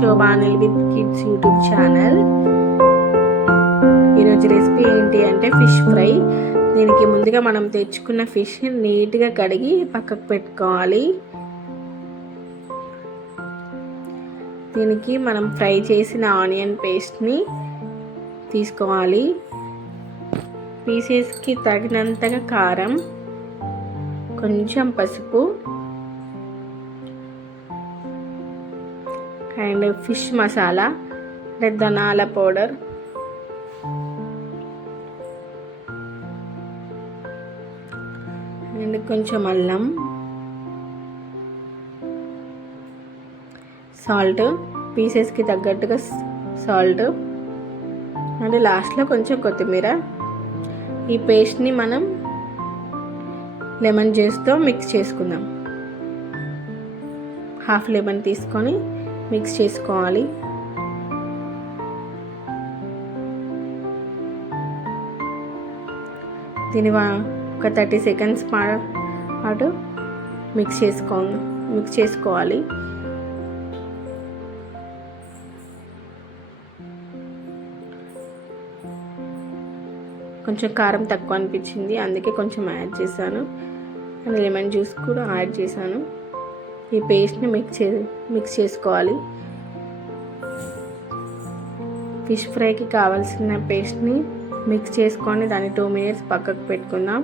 శోభానిల్ with kids YouTube channel. ఈరోజు recipe ఏంటి అంటే ఫిష్ ఫ్రై. దీనికి ముందుగా మనం తెచ్చుకున్న ఫిష్ నీట్గా కడిగి పక్కకు పెట్టుకోవాలి. దీనికి మనం ఫ్రై చేసిన ఆనియన్ పేస్ట్ని తీసుకోవాలి. పీసెస్కి తగినంతగా కారం కొంచెం పసుపు అండ్ ఫిష్ మసాలా అంటే ధనాల పౌడర్. అండ్ కొంచెం అల్లం. సాల్ట్ పీసెస్కి తగ్గట్టుగా సాల్ట్. అండ్ లాస్ట్లో కొంచెం కొత్తిమీర. ఈ పేస్ట్ని మనం లెమన్ జ్యూస్తో మిక్స్ చేసుకుందాం. హాఫ్ లెమన్ తీసుకొని మిక్స్ చేసుకోవాలి. దీని ఒక థర్టీ సెకండ్స్ పాటు మిక్స్ చేసుకో మిక్స్ చేసుకోవాలి. కొంచెం కారం తక్కువ అనిపించింది అందుకే కొంచెం యాడ్ చేశాను. అండ్ లెమన్ జ్యూస్ కూడా యాడ్ చేశాను. ఈ పేస్ట్ని మిక్స్ చే మిక్స్ చేసుకోవాలి. ఫిష్ ఫ్రైకి కావాల్సిన పేస్ట్ని మిక్స్ చేసుకొని దాన్ని టూ మినిట్స్ పక్కకు పెట్టుకుందాం.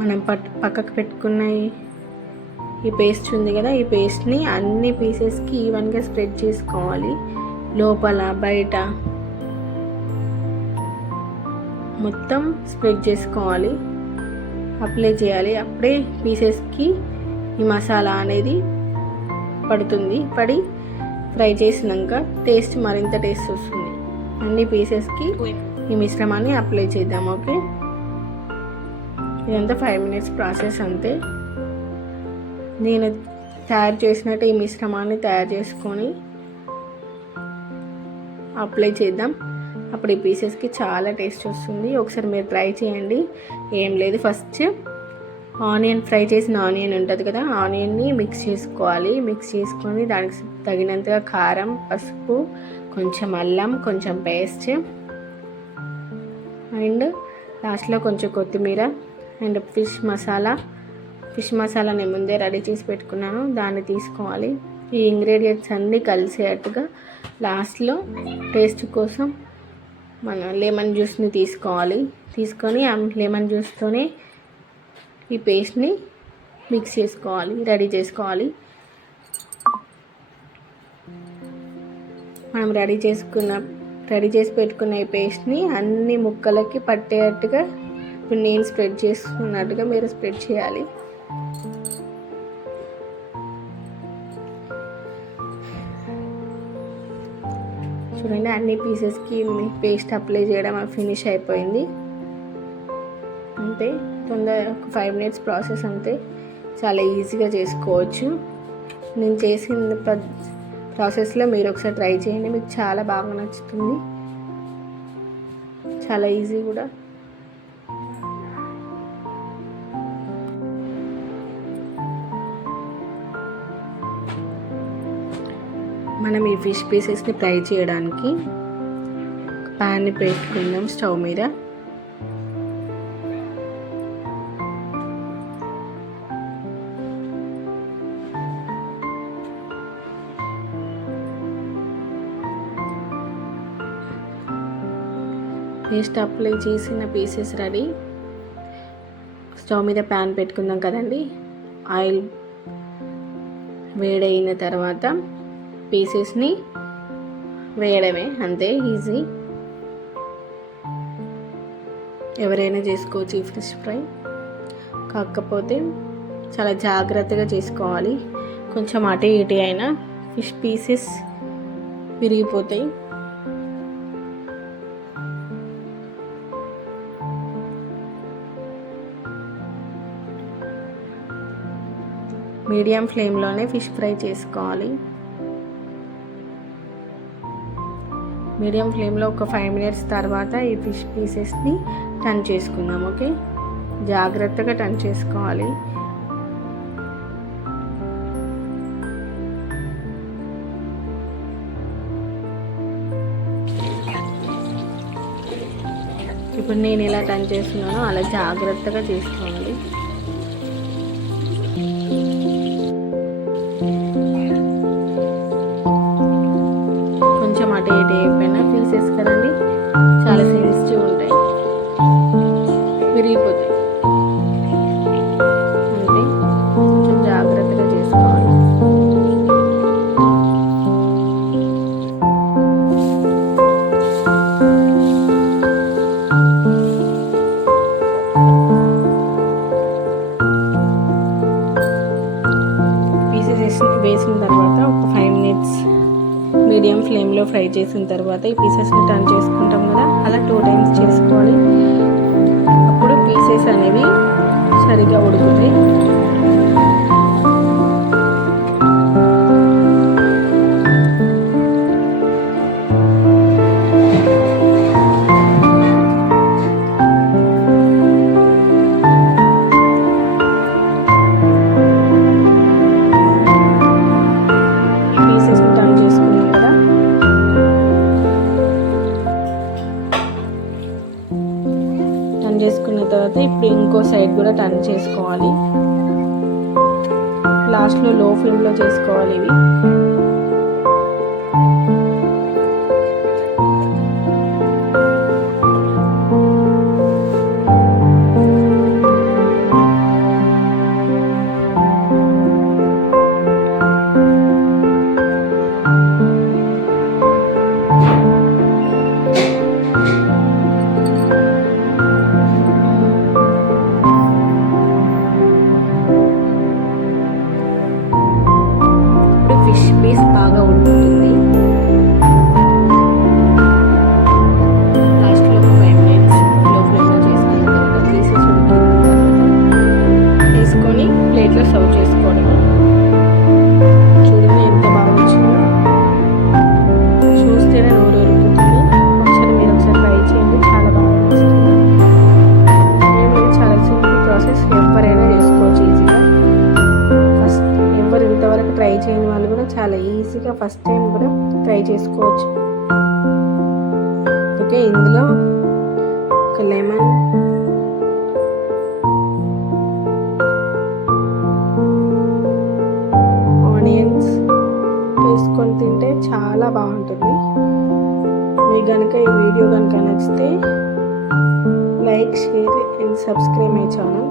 మనం పట్ పక్కకు పెట్టుకున్న ఈ పేస్ట్ ఉంది కదా ఈ పేస్ట్ని అన్ని పీసెస్కి ఈవెన్గా స్ప్రెడ్ చేసుకోవాలి. లోపల బయట మొత్తం స్ప్రెడ్ చేసుకోవాలి. అప్లై చేయాలి. అప్పుడే పీసెస్కి ఈ మసాలా అనేది పడుతుంది. పడి ఫ్రై చేసినాక టేస్ట్ మరింత టేస్ట్ వస్తుంది. అన్ని పీసెస్కి ఈ మిశ్రమాన్ని అప్లై చేద్దాం ఓకే ఇదంతా ఫైవ్ మినిట్స్ ప్రాసెస్ అంతే. నేను తయారు చేసినట్టు ఈ మిశ్రమాన్ని తయారు చేసుకొని అప్లై చేద్దాం. అప్పుడు ఈ పీసెస్కి చాలా టేస్ట్ వస్తుంది. ఒకసారి మీరు ట్రై చేయండి. ఏం లేదు. ఫస్ట్ ఆనియన్ ఫ్రై చేసిన ఆనియన్ ఉంటుంది కదా ఆనియన్ని మిక్స్ చేసుకోవాలి. మిక్స్ చేసుకొని దానికి తగినంతగా కారం పసుపు కొంచెం అల్లం కొంచెం పేస్ట్ అండ్ లాస్ట్లో కొంచెం కొత్తిమీర and fish masala fish masala నేను ముందే రెడీ చేసి పెట్టుకున్నాను. దాన్ని తీసుకోవాలి. ఈ ఇంగ్రీడియంట్స్ అన్నీ కలిసేటట్టుగా లాస్ట్లో టేస్ట్ కోసం మన లెమన్ జ్యూస్ని తీసుకోవాలి. తీసుకొని ఆ లెమన్ జ్యూస్తోనే ఈ పేస్ట్ని మిక్స్ చేసుకోవాలి రెడీ చేసుకోవాలి. మనం రెడీ చేసుకున్న రెడీ చేసి పెట్టుకున్న ఈ పేస్ట్ని అన్ని ముక్కలకి పట్టేటట్టుగా ఇప్పుడు నేను స్ప్రెడ్ చేసుకున్నట్టుగా మీరు స్ప్రెడ్ చేయాలి. చూడండి అన్ని పీసెస్కి పేస్ట్ అప్లై చేయడం ఫినిష్ అయిపోయింది. అంతే తొందర ఒక ఫైవ్ మినిట్స్ ప్రాసెస్ అంతే. చాలా ఈజీగా చేసుకోవచ్చు. నేను చేసిన ప్రాసెస్లో మీరు ఒకసారి ట్రై చేయండి మీకు చాలా బాగా నచ్చుతుంది. చాలా ఈజీ కూడా. మనం ఈ ఫిష్ పీసెస్ని ఫ్రై చేయడానికి ప్యాన్ని పెట్టుకుందాం స్టవ్ మీద. పేస్ట్ అప్లై చేసిన పీసెస్ రెడీ స్టవ్ మీద ప్యాన్ పెట్టుకుందాం కదండి. ఆయిల్ వేడైన తర్వాత పీసెస్ని వేయడమే అంతే ఈజీ. ఎవరైనా చేసుకోవచ్చు ఈ ఫిష్ ఫ్రై. కాకపోతే చాలా జాగ్రత్తగా చేసుకోవాలి. కొంచెం అటు ఇటు అయినా ఫిష్ పీసెస్ విరిగిపోతాయి. మీడియం ఫ్లేమ్లోనే ఫిష్ ఫ్రై చేసుకోవాలి. మీడియం ఫ్లేమ్లో ఒక ఫైవ్ మినిట్స్ తర్వాత ఈ ఫిష్ పీసెస్ని టర్న్ చేసుకుందాం ఓకే? జాగ్రత్తగా టర్న్ చేసుకోవాలి. ఇప్పుడు నేను ఎలా టర్న్ చేస్తున్నానో అలా జాగ్రత్తగా చేసుకోవాలి. మీడియం ఫ్లేమ్లో ఫ్రై చేసిన తర్వాత ఈ పీసెస్ని టర్న్ చేసుకుంటాం కదా అలా టూ టైమ్స్ చేసుకోవాలి. అప్పుడు పీసెస్ అనేవి సరిగా ఉడుకుతాయి. తర్వాత ఇప్పుడు ఇంకో సైడ్ కూడా టర్న్ చేసుకోవాలి. లాస్ట్లో లో ఫ్లేమ్లో చేసుకోవాలి ఇవి. చాలా బాగుంటుంది. మీకు కనుక ఈ వీడియో కనుక నచ్చితే like share and subscribe my channel.